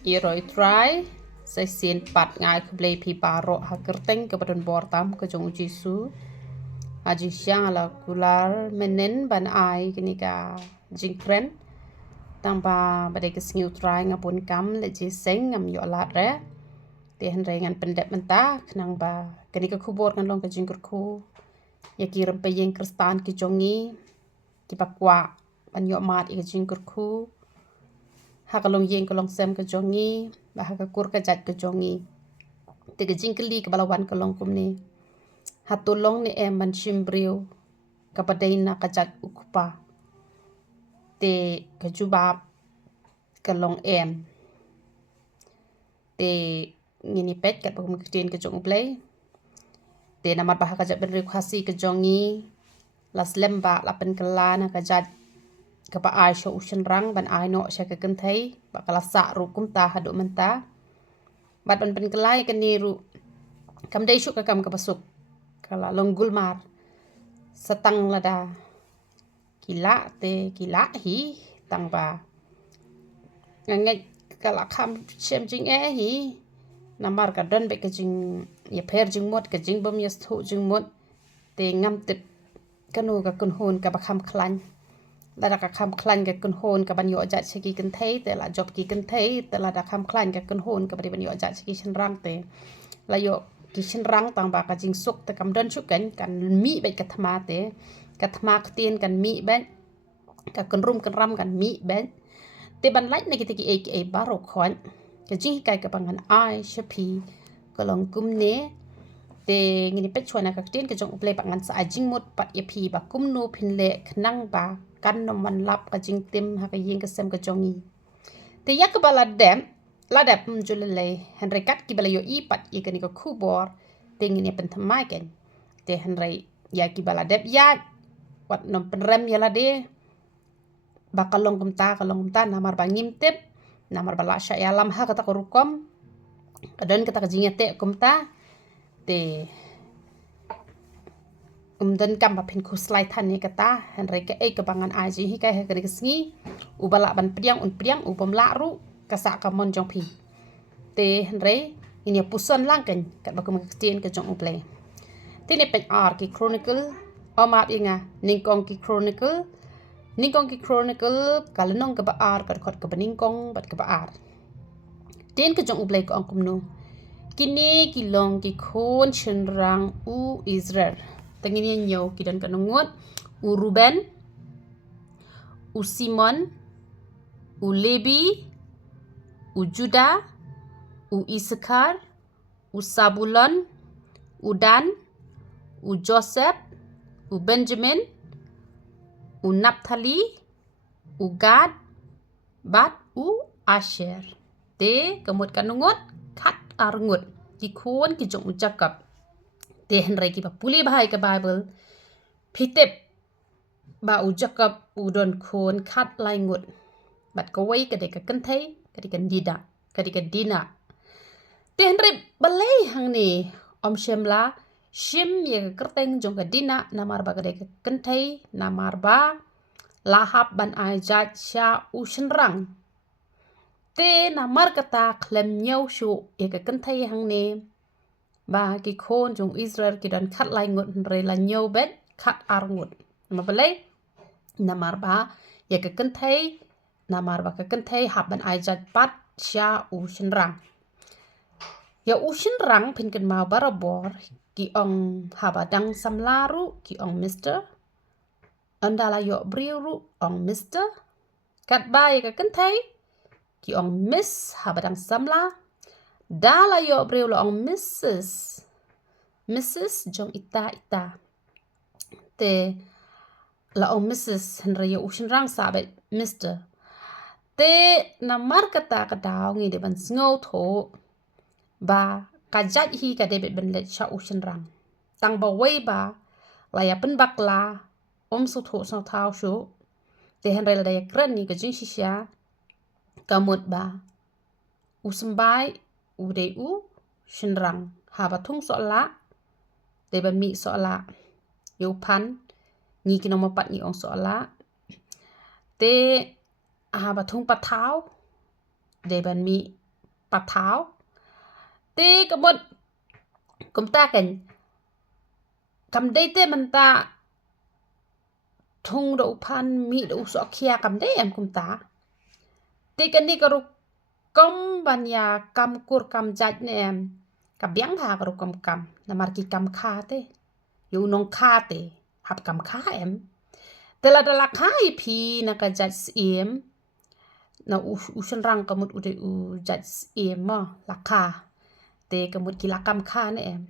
Iroi try sai sin pat ngai kublei pi paro hakerteng ke badon bortam ke jong jisu aji siang ala kular menen ban ai kini ka jingkren tamba badai ke singiu try ngapun kam le ji seng ngam yo lat re te hen rengan pendep mentah nang ba kini ke kubor kan long ke jingkur ku ya kirim pe yeng kristan ke jongi ki pakwa ban yo mat ke jingkur ku hakalong yeng ke long sem ke jongi ba hakakur ke jat ke jongi te ke jingkeli ke balawan ke long kumni hatulong ni em ban shimbriu kapadai na kajat ukupa te kejubab kelong em te ngini pet kat bakum kecin kejong ublay te namat bah kajat benri khasi kejongi las lemba lapen kelana kajat kapa ai sho ushen rang ban ai no sha kekenthai bakala sa ru kumta hadu menta bat ban pen kelai keniru kam dei shuk kam kapasuk kala longgul mar setang lada kila te kila hi tang ba ngangai kala kam chem jing hi namar ka don be ka jing ya pher jing mot ka jing bom ya thu jing mot te ngam tip kanu ka kun hon ka ba kham khlan lada ka kham khlan ka kun hon ka ban yo jat seki kan thei te la job ki kan thei te la da kham khlan ka kun hon ka ban yo jat seki shin rang te la yo ki shin rang tang ba ka jing suk te kam don shuk kan mi be ka thma te ka thma ktien kan mi ben ka kun rum kan ram kan mi ben te ban lait na ki te ki e baro khon ka jing kai ka bangan ai shapi ka long kum ne te ngini pet chwana ka ktien ka jong uple bangan sa jing mot pat ye phi ba kum no phin le khnang ba kan no man lap ka jing tim ha ka yeng ka sem ka jongi te yak ba la dem la dap julele henry kat ki bala yo i pat ye ka ni ka khubor te ngini pen thamai ken te henry ya ki bala dep ya wat nom penrem ya la de bakalong kumta namar bangim tip namar bala sya ya lam ha kata korukom kadon kata kajingete kumta te umdan kam ba phin khuslai than ni kata henry ke e kebangan aji hi kai ha ka sngi ubala ban priang ubom la ru kasa kamon jong phi te henry ini puson lang kan kat ba kum ktien ka jong uple te ne pek ar ki chronicle omap inga ningkong ki chronicle kalenong ke baar kat khot ke beningkong bat ke baar ten ke jong ublai ko angkum no kini kilong ki khon chenrang u Israel tengini nyo kidan kanongot u Ruben u Simon u Levi u Juda u Isakar u Sabulon u Dan u Joseph u Benjamin u Naphtali u Gad bat u Asher te kamut kanungot khat arngut ki khon ki jong Jacob te henry ki ba puli bahai ka Bible phitep ba u Jacob u don khon khat lai ngut bat ko wai ka de ka kan thei ka di ka dina te henry balei hang ni om shemla shim ye kerteng jong ka dina namar ba ka de ka kan thei namar ba lahap ban ajat sha ushnrang te namar kata klem nyau shu e ka kan thei hang ne ba ki khon jong Israel ki dan khat lai ngut re la nyau bet khat ar ngut ma balai namar ba ye ka kan thei namar ba ka kan thei hap ban ajat pat sha ushnrang ya ushnrang phin kan ma barabor ki ong habadang samlaru ki ong mister andala yo briuru ong mister kat bai ka kan thei ki ong miss habadang samla dala yo briulu ong mrs jong ita te la ong mrs henry yo ushin rang sabet mister te namar kata kadaw ngi de ban sngo tho ba kajat hi ka debet ben let sha ushin rang tang ba wei ba la ya pen bakla su tho so thao shu te henry la ya kren ni ka jing shisha kamut ba usembai ude u shinrang haba thung so la de ban mi so la yo pan ni ki no pat ni ong so la te haba thung pa thao de ban mi pa thao te kemut kumta kan kam dei te menta thung do phan mi do so khia kam dei em kumta te kan ni karu kom banya kam kur kam jat ne em ka biang ha karu kam namar ki kam kha te yu nong kha te hap kam kha em te la dala khai phi na ka jat em na u shen rang kamut ude u jat em ma la kha te kamut ki la kam kha ne em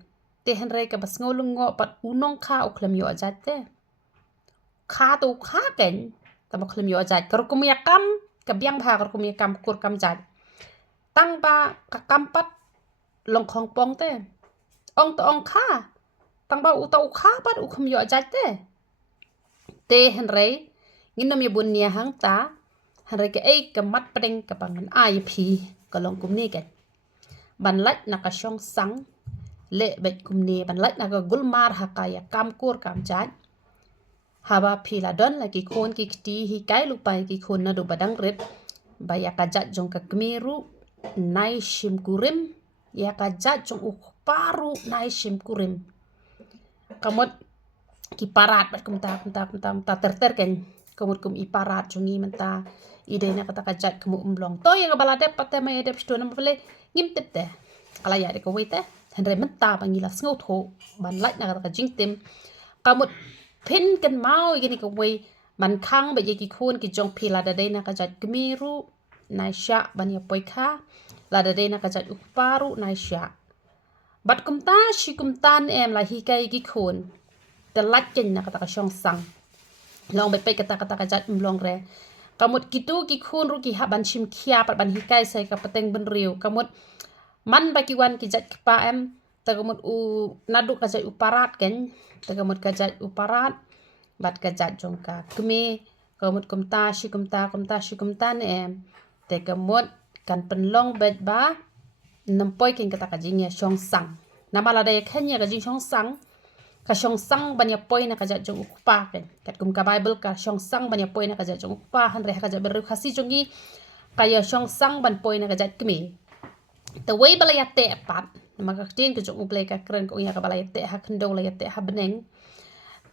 te hen re ka bas ngolung ngo pat u nong kha u klem yo jat te kha tu kha ken ta ma klem yo jat karu kum ya kam ka biang ha karu kum ya kam kur kam jat tăng ba ka kam pat long khong pong te ong to ong kha tăng ba u to kha pat u khum yo jat te hen re nginam ya bun nia hang ta hen re ke ei ka mat preng ka pangan ai phi ka long kum ni ken ban lach na ka shong sang le bet kum ni ban lach na ka gulmar ha ka ya kam kur kam jat haba phi la don la ki khon ki ti hi kai lu pai ki khon na do badang ret ba ya ka jat jong ka kmeru nai shim kurim ya ka jat jong u paru nai shim kurim kamot ki parat bat kumta ter ken kamot kum i parat jongi menta ide na kata ka jat kamu umblong to ya bala dep patte mai dep sto na pele ngim tep te kala ya de ko wite henre menta bangila sngo tho ban lach na ka jing tim kamot pin kan mau gini ko wei man khang ba ye ki khon ki jong phila da de na ka jat kmiru nai sha ban ya poi kha la da de na ka jat uparu nai sha bat kumta shi kumtan em la hi kai ki khon te lach ken na ka shong sang long be pe kata ka jat umlong re kamut kitu ki khon ru ki ha ban shim khia pat ban hi kai sai ka pateng ban riu kamut man ba ki wan ki jat pa em ta kamut u nadu ka jat uparat ken ta kamut ka jat uparat bat ka jat jong ka kme kamut kumta shi kumta ne em te kamut kan penlong bet ba nampoi ken kata ka jing ya shong sang namala de khenya ka jing shong sang ka shong sang banya poi na ka jat jong ukpa ken kat kum ka bible ka shong sang banya poi na ka jat jong ukpa han re ka jat beru khasi jongi ka ya shong sang ban poi na ka jat kme the way bala ya te pat maka tin ka jong uplay ka kren ko ya ka bala ya te ha khndo la ya te ha beneng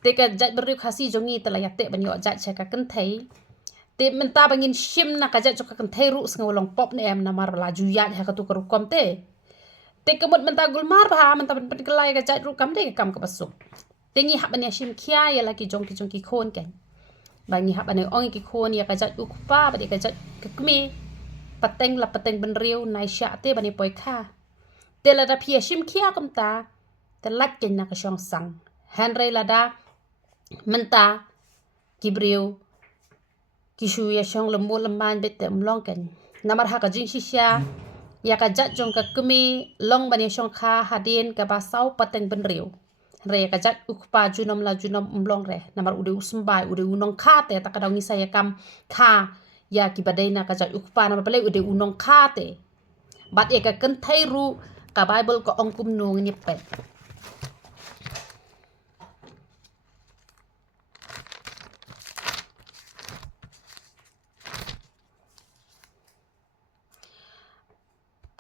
te ka jat beru khasi jongi te la ya te ban yo jat cha ka kan thei te menta bangin shim na ka jat ka kan thei ru sngo long pop ne em na mar la ju ya ha ka tu ka ru kom te kemut menta gulmar ba menta ban kelai ka jat ru kam de kam ka basuk tingi hab ne shim khia ya la ki jong ki khon ken bangi hab ne ong ki khon ya ka jat ukpa ba de ka jat ka kme pateng la pateng ban riu nai sha te ban poi kha te la da phia shim khia kam ta te lach ken na ka shong sang han re la da menta ki briu ki shu ya shong lembu lemban bet te mlong ken namar ha ka jing shisha ya ka jat jong ka kme long bani shong kha hadin ka ba sau pateng ben riu re ka jat ukpa junom umlong re namar ude usmbai ude unong kha te ta ka daw ni saya kam kha ya ki badai na ka jat ukpa na pale ude unong kha te bat e ka kan thai ru ka bible ko ong kum no ni pe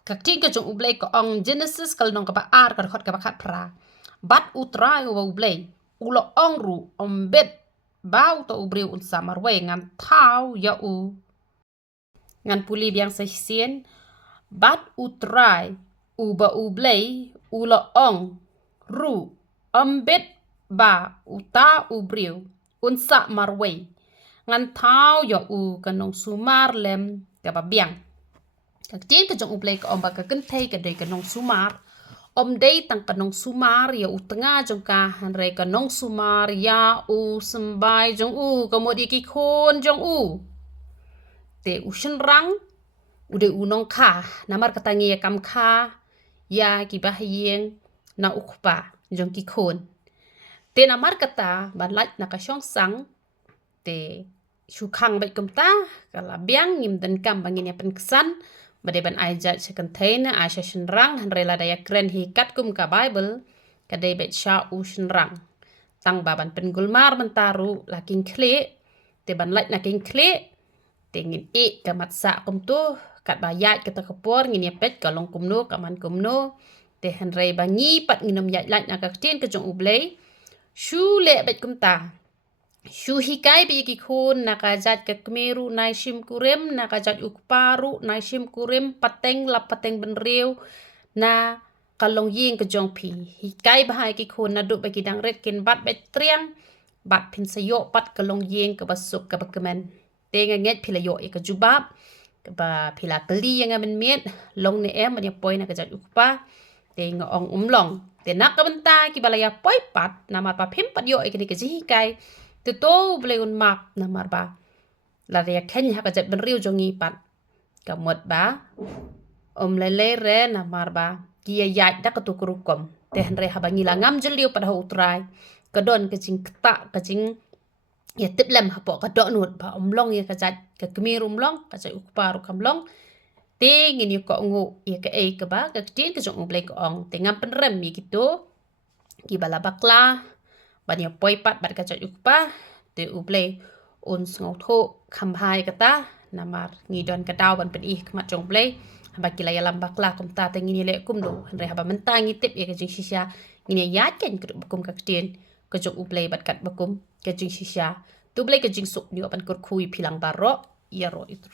kakti ka jong ublay ko ong Genesis kal nong ka ba ar ka khot ka ba khat pra bat utrai wa ublay ulo ong ru ombet bau to ubriu un samar we ngan thau ya u ngan puli biang sa sien bat utrai u ba ublay ulo ong ru ombet ba uta ubriu un samar we ngan thau ya u kanong sumar lem ka ba biang các chiến cái trong uplay ka omba ka kan thei ka dei ka nong sumar om dei tang ka nong sumar ya utanga jong ka han re ka nong sumar ya u sambai jong u ka modi ki khon jong u te u shin rang u de u nong kha namar ka tangi kam kha ya ki ba hieng na ukpa jong ki khon te namar kata ban lach na ka shong sang te shu khang bai kum ta kala biang ngim dan kam bangin ya pen kesan bade ban aja second taina asha shenrang han rela daya kren hi kat kum ka bible kadai bet sha u shenrang tang baban pen gulmar mentaru laking kle te ban lait na king kle tengin e ka matsa kum tu kat bayat ke tekepor ngini pet kalong kumno kaman kumno te henrei bangi pat nginom yat lat nak tin ke jong ublei shu le bet kumta shu hikai bi ki khun nakajat ke kmeru nai shim kurem nakajat ukparu nai shim kurem pateng la pateng benriu na kalong ying ke jong pi hikai bahai ki khun na duk bagi dang ret kin bat bet triang bat pin sayo pat kalong ying ke basuk ke bakemen te nget pilayo e ke jubab ba pila keli yang amen miet long ne em banya poi na kajat ukpa te ngong umlong te nak kabenta ki balaya poi pat nama pa phim pat yo ikini ke ji kai te to ble un map namar ba la ya ken ha kajat ben riu jongi pat kamot ba lele re namar ba kia yat dak tu kurukom te henre ha bangi langam jeliu pada utrai kedon kecing ketak kecing ya tip lem hapo ka dok nut ba umlong ya kajat ke kemir umlong kajat ukpa ru kamlong te ngin ko ngu ya ke ke ba ke tin ke jong ublei ko ong te ngam penrem mi gitu ki bala bakla ban ya poi pat bat kajat ukpa te ublei un ngau tho kham hai kata namar ngidon ka daw ban pen ih kmat jong ublei ba kila ya lam bakla kum ta te ngin le kum do henre haba mentangi tip ya ke jing shisha ngin ya ken ke kum ka tin ke jong ublei bat kat bakum ke jing shisha tu blai ke jing suk ni opan kur kui pilang barok ya ro itu